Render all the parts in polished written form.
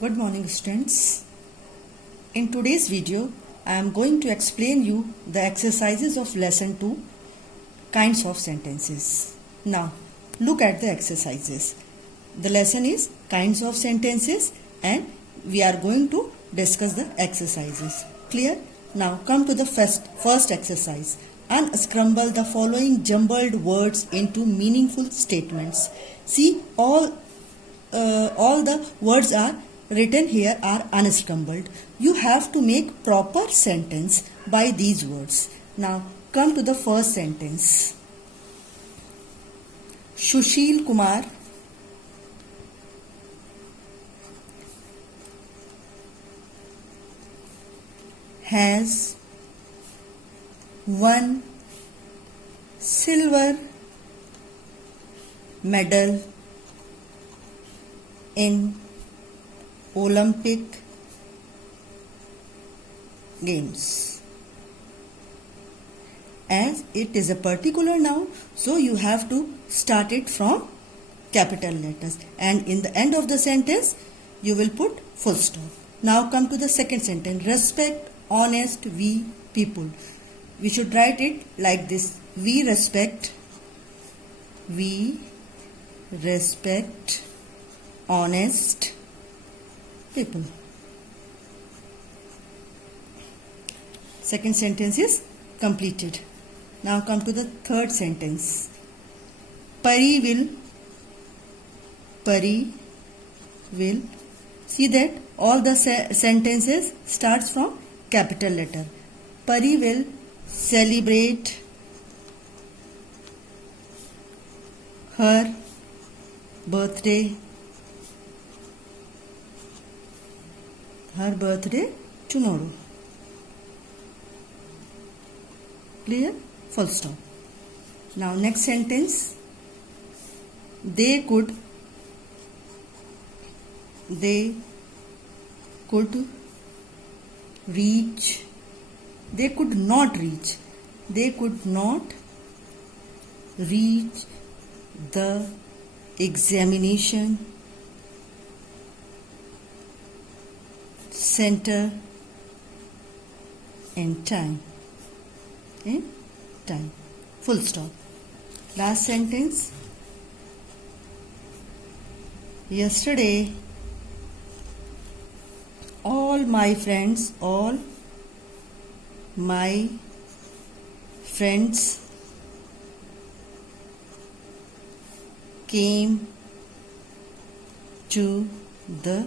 Good morning students. In today's video, I am going to explain you the exercises of lesson 2, kinds of sentences. Now, look at the exercises. The lesson is kinds of sentences and we are going to discuss the exercises. Clear? Now come to the first exercise. Unscramble the following jumbled words into meaningful statements. See, all the words are written here are unscrambled. You have to make proper sentence by these words. Now come to the first sentence. Sushil Kumar has won silver medal in Olympic Games. As it is a particular noun, so you have to start it from capital letters, and in the end of the sentence you will put full stop. Now come to the second sentence. Respect honest we people. We should write it like this. We respect honest people. Second sentence is completed. Now come to the third sentence. Pari will. See that all the sentences starts from capital letter. Pari will celebrate her birthday tomorrow. Clear? Full stop. Now next sentence. They could reach. They could not reach the examination center in time. Full stop. Last sentence. Yesterday, all my friends came to the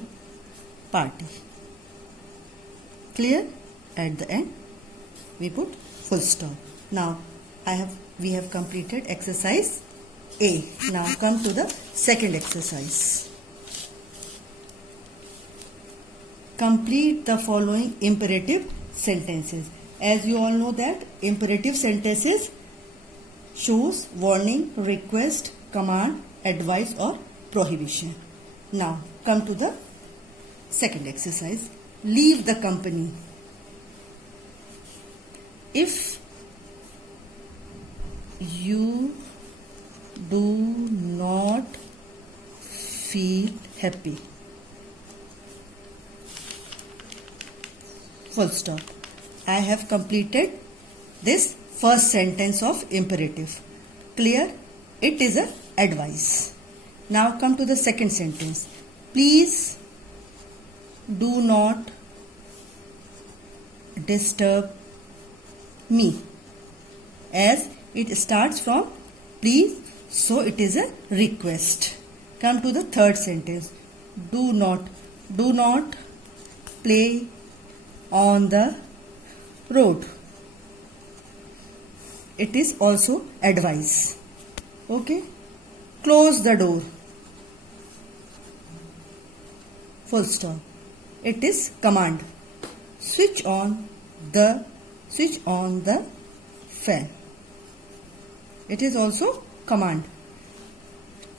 party. Clear? At the end we put full stop. Now we have completed exercise A. Now come to the second exercise. Complete the following imperative sentences. As you all know that imperative sentences shows warning, request, command, advice or prohibition. Now come to the second exercise. Leave the company. If you do not feel happy. Full stop. I have completed this first sentence of imperative. Clear? It is a advice. Now come to the second sentence. Please do not disturb me. As it starts from please, so it is a request. Come to the third sentence. Do not play on the road. It is also advice. Okay? Close the door. Full stop. It is command. Switch on the fan. It is also command.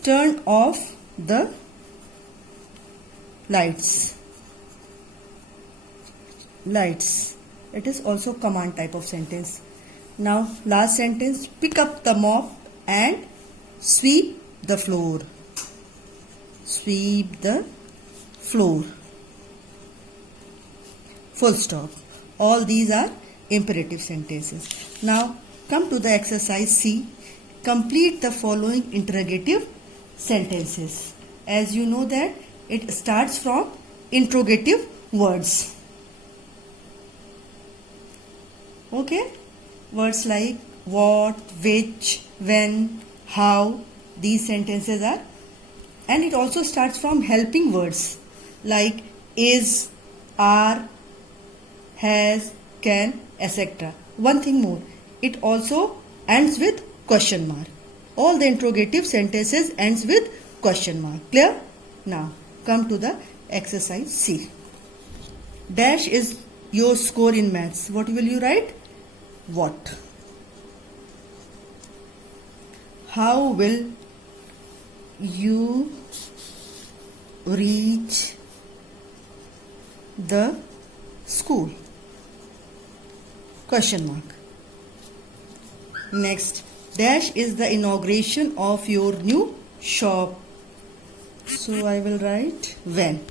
Turn off the lights. It is also command type of sentence. Now last sentence. Pick up the mop and sweep the floor. Sweep the floor. full stop. All these are imperative sentences. Now come to the exercise C. Complete the following interrogative sentences. As you know that it starts from interrogative words. Okay? Words like what, which, when, how, these sentences are. And it also starts from helping words like is, are, has, can, etc. One thing more, it also ends with question mark. All the interrogative sentences ends with question mark. Clear? Now come to the exercise C. Dash is your score in maths. What will you write? What? How will you reach the school? Question mark. Next, dash is the inauguration of your new shop. So I will write when.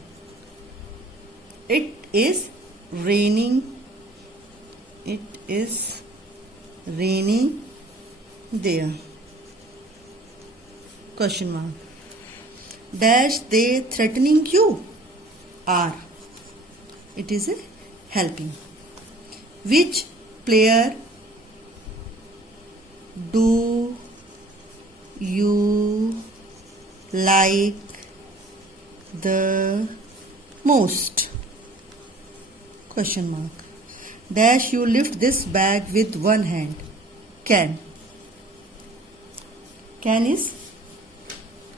It is raining. It is raining there. Question mark. Dash they threatening you? Are. It is a helping. Which player do you like the most? Question mark. Dash you lift this bag with one hand. Can. Can is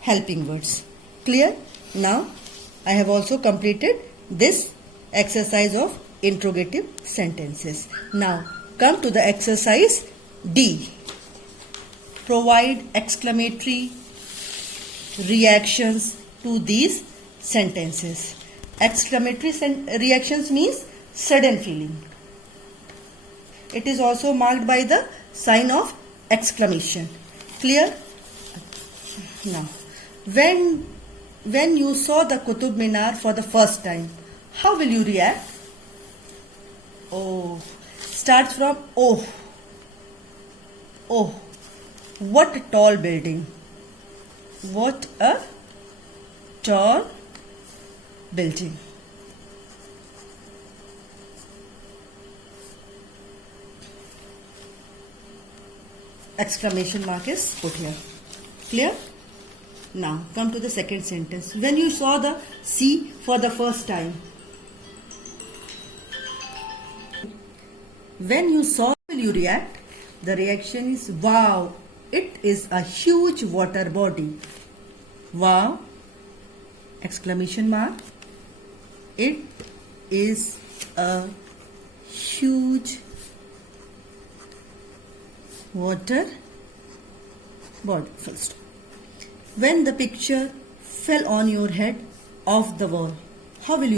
helping words. Clear? Now I have also completed this exercise of interrogative sentences. Now come to the exercise D. Provide exclamatory reactions to these sentences. Exclamatory reactions means sudden feeling. It is also marked by the sign of exclamation. Clear? Now, when you saw the Qutub Minar for the first time, how will you react? Oh, starts from oh. Oh, what a tall building. What a tall building. Exclamation mark is put here. Clear? Now come to the second sentence. When you saw the sea for the first time. When you saw, will you react? The reaction is wow, it is a huge water body. Wow, exclamation mark. It is a huge water body. Full stop. When the picture fell on your head off the wall, how will you?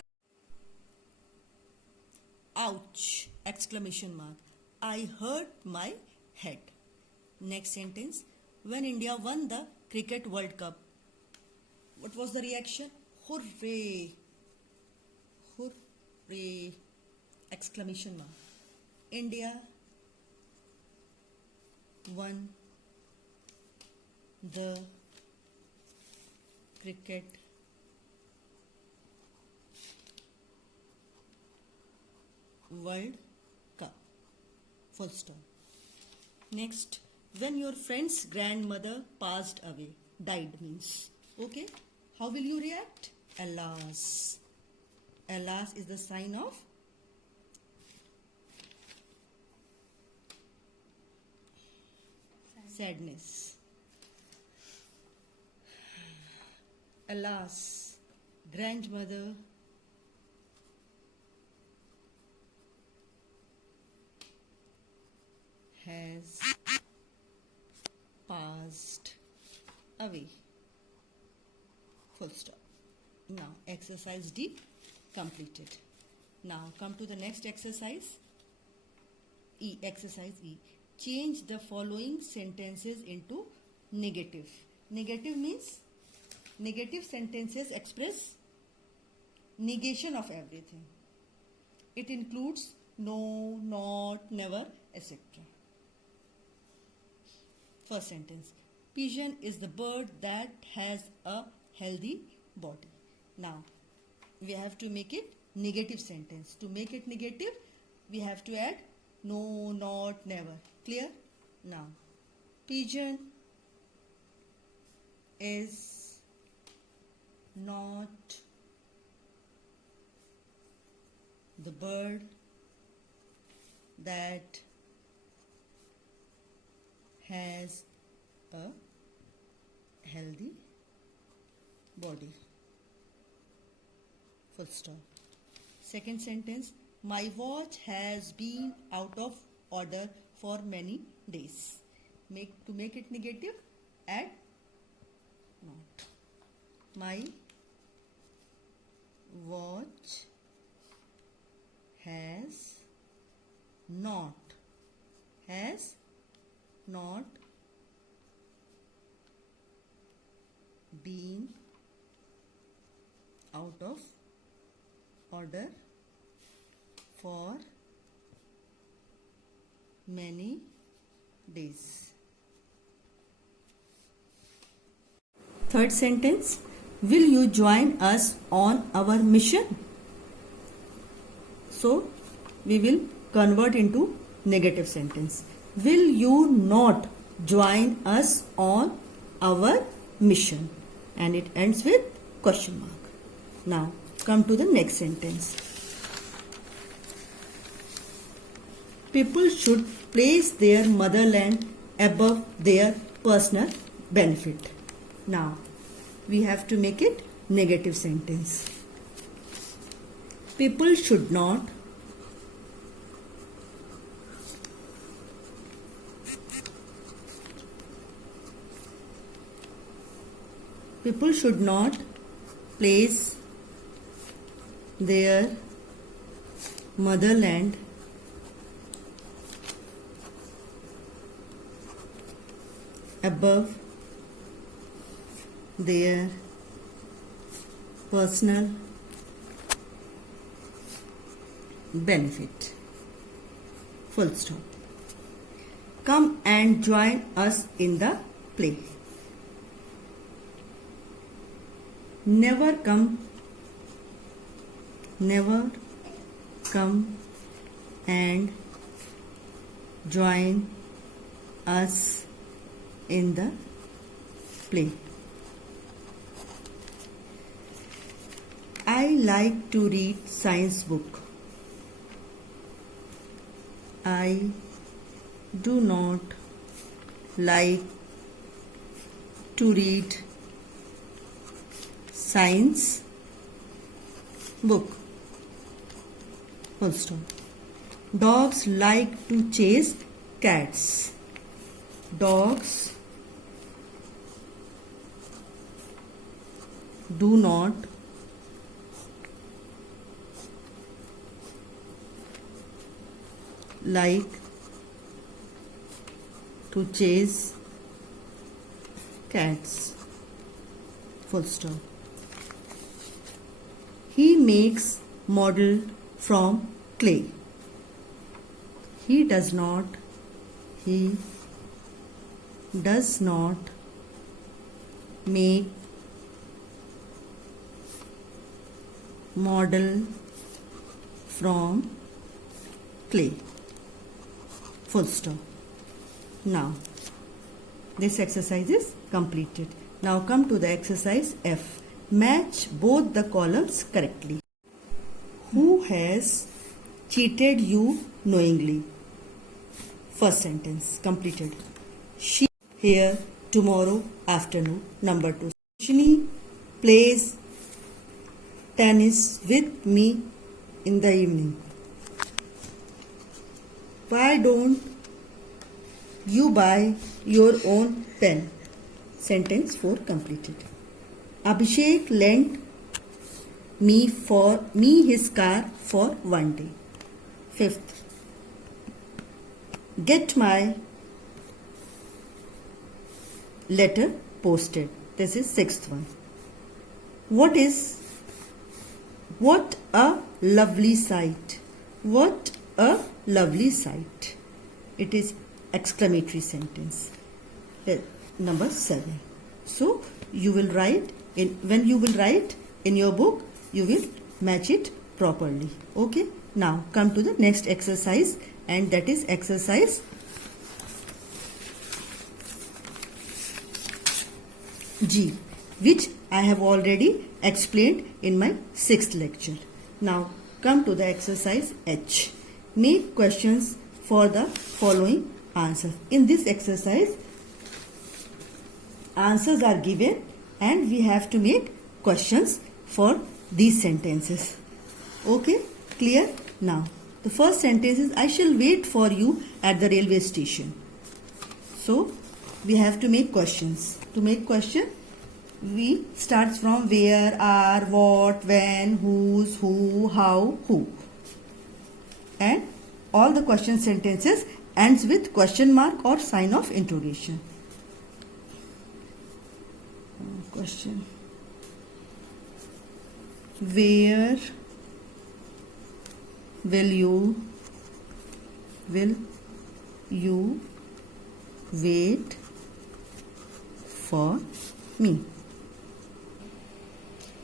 Ouch! Exclamation mark. I hurt my head. Next sentence. When India won the Cricket World Cup, what was the reaction? Hooray! Hooray! Exclamation mark. India won the Cricket World Cup. Full stop. Next, when your friend's grandmother passed away, died means. Okay, how will you react? Alas. Alas is the sign of sadness. Alas, grandmother has passed away. Full stop. Now exercise D completed. Now come to the next exercise. E. Exercise E. Change the following sentences into negative. Negative means negative sentences express negation of everything. It includes no, not, never, etc. First sentence. Pigeon is the bird that has a healthy body. Now, we have to make it negative sentence. To make it negative, we have to add no, not, never. Clear? Now, pigeon is not the bird that has a healthy body. Full stop. Second sentence. My watch has been out of order for many days. To make it negative, add not. My watch has not been out of order for many days. Third sentence. Will you join us on our mission? So, we will convert into negative sentence. Will you not join us on our mission? And it ends with question mark. Now, come to the next sentence. People should place their motherland above their personal benefit. Now, we have to make it negative sentence. People should not place their motherland above their personal benefit. Full stop. Come and join us in the play. Never come and join us in the play. I like to read science book. I do not like to read science book. Full stop. Dogs like to chase cats. Dogs do not like to chase cats. Full stop. He makes model from clay. He does not make model from clay. Full stop. Now, this exercise is completed. Now come to the exercise F. Match both the columns correctly. Who has cheated you knowingly? First sentence completed. She here tomorrow afternoon. Number 2. Shini plays tennis with me in the evening. Why don't you buy your own pen? Sentence 4 completed. Abhishek lent me his car for one day. 5th. Get my letter posted. This is 6th one. What a lovely sight. What a lovely sight. It is exclamatory sentence. Number 7. So you will write when you will write in your book, you will match it properly. Okay. Now come to the next exercise, and that is exercise G, which I have already explained in my 6th lecture. Now come to the exercise H. Make questions for the following answers. In this exercise, answers are given and we have to make questions for these sentences. Okay, clear? Now, the first sentence is, I shall wait for you at the railway station. So, we have to make questions. To make question, we starts from where, are, what, when, whose, who, how, who. And all the question sentences ends with question mark or sign of interrogation. Question. Where will you wait for me?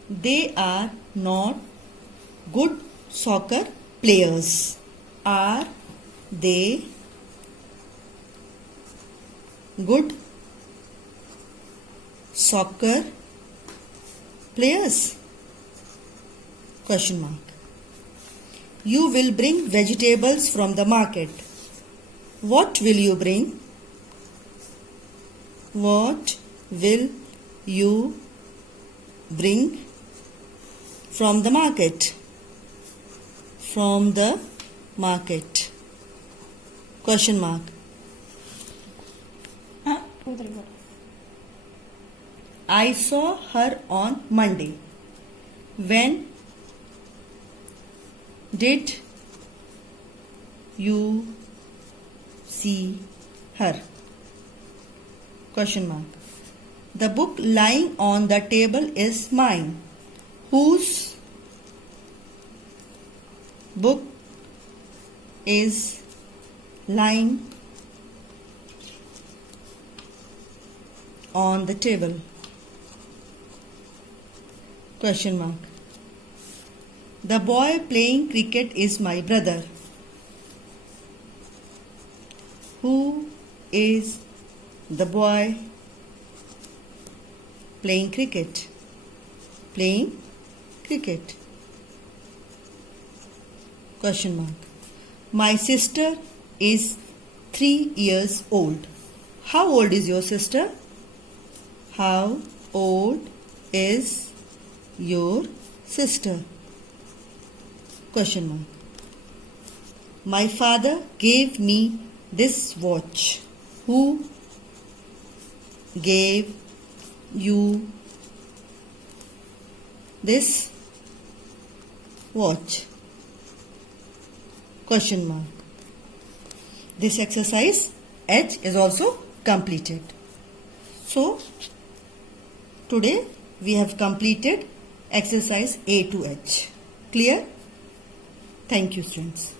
They are not good soccer players. Are they good soccer players? Question mark. You will bring vegetables from the market. What will you bring? What will you bring from the market? From the market. Question mark. I saw her on Monday. When did you see her? Question mark. The book lying on the table is mine. Whose book is lying on the table? Question mark. The boy playing cricket is my brother. Who is the boy playing cricket? Playing cricket. Question mark. My sister is 3 years old. How old is your sister? How old is your sister? Question mark. My father gave me this watch. Who gave you this watch? Question mark. This exercise H is also completed. So, today we have completed exercise A to H. Clear? Thank you, students.